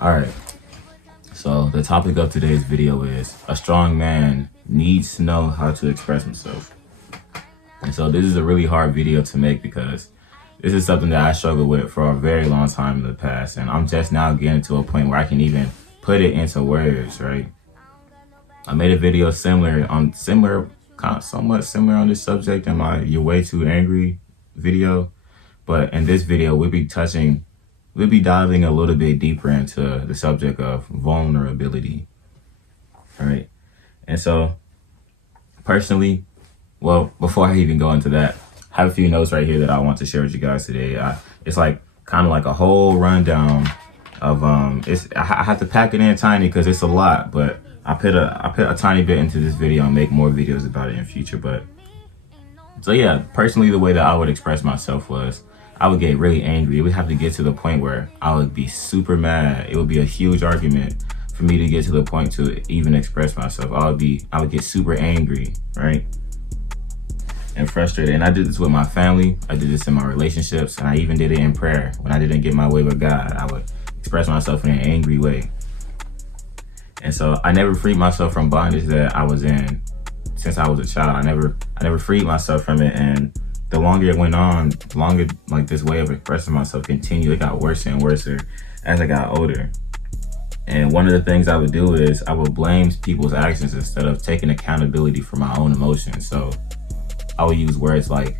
All right, so the topic of today's video is a strong man needs to know how to express himself. And so this is a really hard video to make because this is something that I struggled with for a very long time in the past. And I'm just now getting to a point where I can even put it into words, right? I made a video somewhat similar on this subject in my You're Way Too Angry video. But in this video, we'll be diving a little bit deeper into the subject of vulnerability, right? And so personally, well, before I even go into that, I have a few notes right here that I want to share with you guys today. It's like kind of like a whole rundown of I have to pack it in tiny because it's a lot, but I put a tiny bit into this video and make more videos about it in future. But so yeah, personally, the way that I would express myself was I would get really angry. It would have to get to the point where I would be super mad. It would be a huge argument for me to get to the point to even express myself. I would get super angry, right? And frustrated. And I did this with my family. I did this in my relationships, and I even did it in prayer. When I didn't get my way with God, I would express myself in an angry way. And so I never freed myself from bondage that I was in since I was a child. I never freed myself from it. And the longer it went on, the longer like this way of expressing myself continued. It got worse and worse as I got older. And one of the things I would do is I would blame people's actions instead of taking accountability for my own emotions. So I would use words like,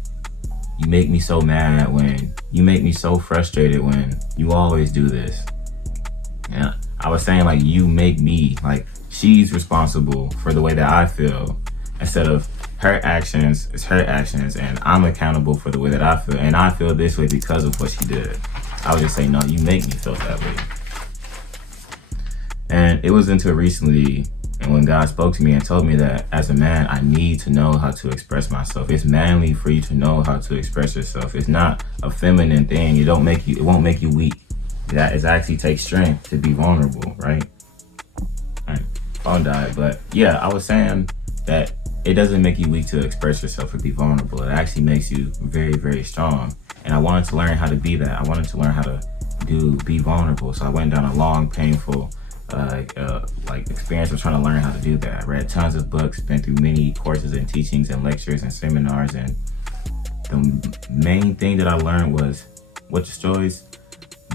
you make me so mad when, you make me so frustrated when, you always do this. And I was saying like, you make me, like she's responsible for the way that I feel, instead of her actions is her actions and I'm accountable for the way that I feel, and I feel this way because of what she did. I would just say, no, you make me feel that way. And it was until recently, and when God spoke to me and told me that as a man, I need to know how to express myself. It's manly for you to know how to express yourself. It's not a feminine thing. It won't make you weak. That it actually takes strength to be vulnerable, right? Phone died, but yeah, I was saying that it doesn't make you weak to express yourself or be vulnerable. It actually makes you very, very strong. And I wanted to learn how to be that. I wanted to learn how to be vulnerable. So I went down a long, painful experience of trying to learn how to do that. I read tons of books, been through many courses and teachings and lectures and seminars. And the main thing that I learned was what destroys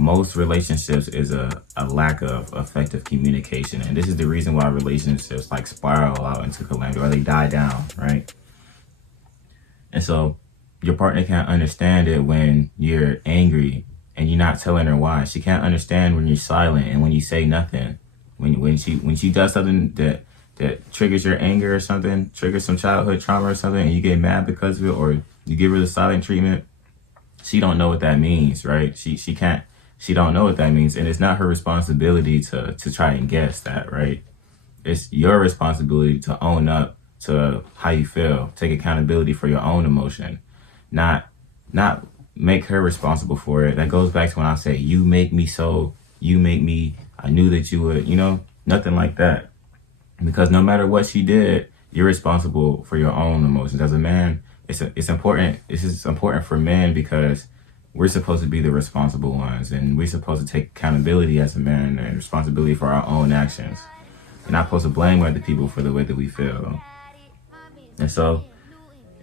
most relationships is a lack of effective communication. And this is the reason why relationships like spiral out into calamity or they die down, right? And so your partner can't understand it when you're angry and you're not telling her why. She can't understand when you're silent and when you say nothing. When she does something that triggers your anger or something, triggers some childhood trauma or something, and you get mad because of it, or you give her the silent treatment, she don't know what that means, right? She don't know what that means, and it's not her responsibility to try and guess that, right? It's your responsibility to own up to how you feel, take accountability for your own emotion, not make her responsible for it. That goes back to when I say, you make me, I knew that you would, nothing like that. Because no matter what she did, you're responsible for your own emotions. As a man, it's important. This is important for men because we're supposed to be the responsible ones, and we're supposed to take accountability as a man and responsibility for our own actions. You're not supposed to blame other people for the way that we feel. And so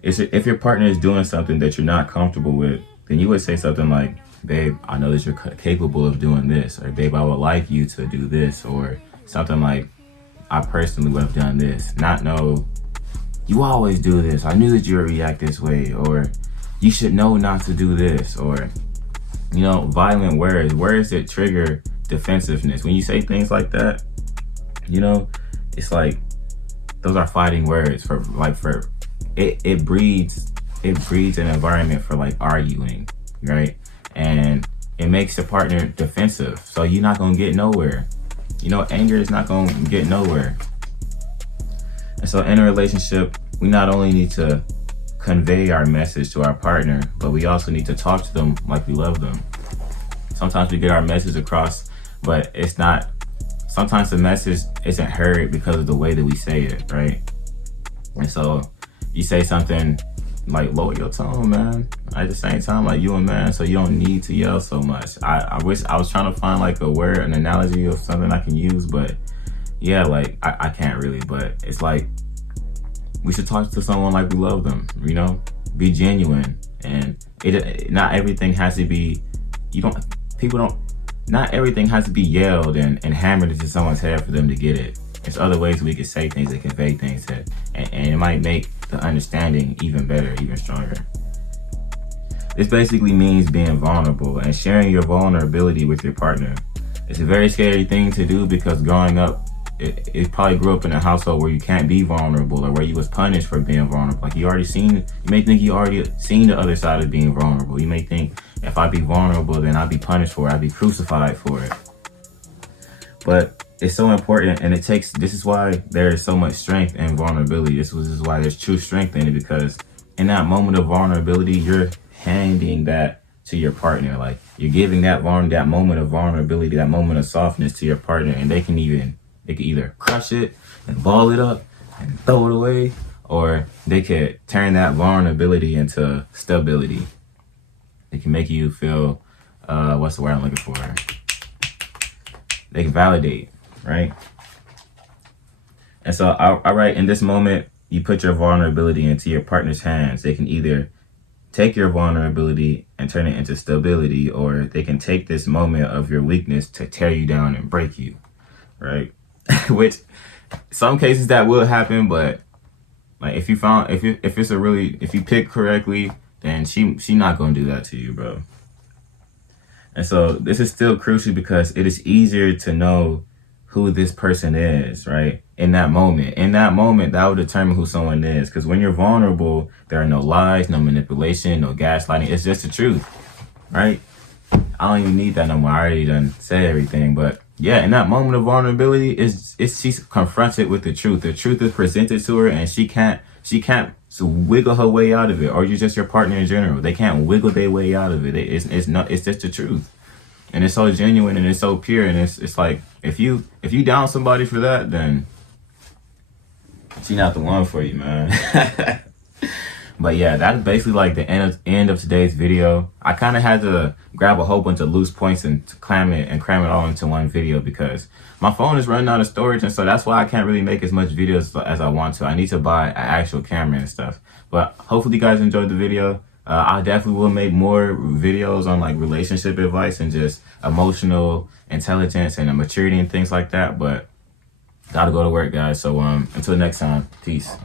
if your partner is doing something that you're not comfortable with, then you would say something like, babe, I know that you're capable of doing this, or babe, I would like you to do this, or something like, I personally would have done this. Not no, you always do this, I knew that you would react this way, or you should know not to do this, or, violent words that trigger defensiveness. When you say things like that, it's like, those are fighting words it breeds an environment for like arguing, right? And it makes the partner defensive. So you're not gonna get nowhere. Anger is not gonna get nowhere. And so in a relationship, we not only need to convey our message to our partner, but we also need to talk to them like we love them. Sometimes we get our message across, but sometimes the message isn't heard because of the way that we say it, right? And so you say something like lower your tone, man. At the same time, like you a man, so you don't need to yell so much. I wish I was trying to find like a word, an analogy of something I can use, but yeah, like I can't really. But it's like we should talk to someone like we love them, you know? Be genuine, and not everything has to be. Not everything has to be yelled and hammered into someone's head for them to get it. There's other ways we can say things and convey things that, and it might make the understanding even better, even stronger. This basically means being vulnerable and sharing your vulnerability with your partner. It's a very scary thing to do because growing up, it probably grew up in a household where you can't be vulnerable, or where you was punished for being vulnerable. Like you may think you already seen the other side of being vulnerable. You may think, if I be vulnerable, then I'll be punished for it. I'll be crucified for it. But it's so important, and this is why there is so much strength in vulnerability. This is why there's true strength in it, because in that moment of vulnerability, you're handing that to your partner. Like you're giving that moment of vulnerability, that moment of softness to your partner, and they can either crush it and ball it up and throw it away, or they could turn that vulnerability into stability. It can make you feel, what's the word I'm looking for? They can validate, right? And so, all right, in this moment, you put your vulnerability into your partner's hands. They can either take your vulnerability and turn it into stability, or they can take this moment of your weakness to tear you down and break you, right? Which, some cases that will happen, but like if you pick correctly, then she not gonna do that to you, bro. And so this is still crucial because it is easier to know who this person is, right? In that moment, that will determine who someone is. Because when you're vulnerable, there are no lies, no manipulation, no gaslighting. It's just the truth, right? I don't even need that no more. I already done said everything. But yeah, in that moment of vulnerability, she's confronted with the truth. The truth is presented to her, and she can't wiggle her way out of it. Or you're just your partner in general. They can't wiggle their way out of it. It's just the truth. And it's so genuine and it's so pure, and it's like if you down somebody for that, then she not the one for you, man. But yeah, that's basically like the end of today's video. I kind of had to grab a whole bunch of loose points and cram it all into one video because my phone is running out of storage, and so that's why I can't really make as much videos as I want to. I need to buy an actual camera and stuff. But hopefully you guys enjoyed the video. I definitely will make more videos on like relationship advice and just emotional intelligence and maturity and things like that. But gotta go to work, guys. So until next time, peace.